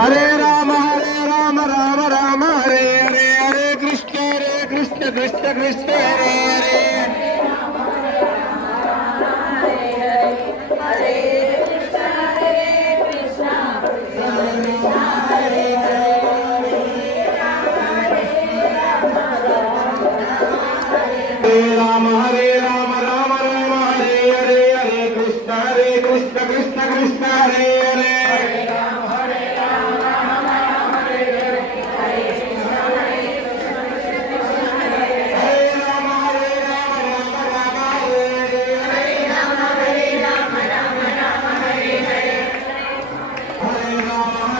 Hare Ram Ram Ram Hare Hare Hare Krishna Krishna Krishna Hare Hare Ram Ram Hare Hare Hare Krishna Krishna Krishna Hare Hare Hare Rama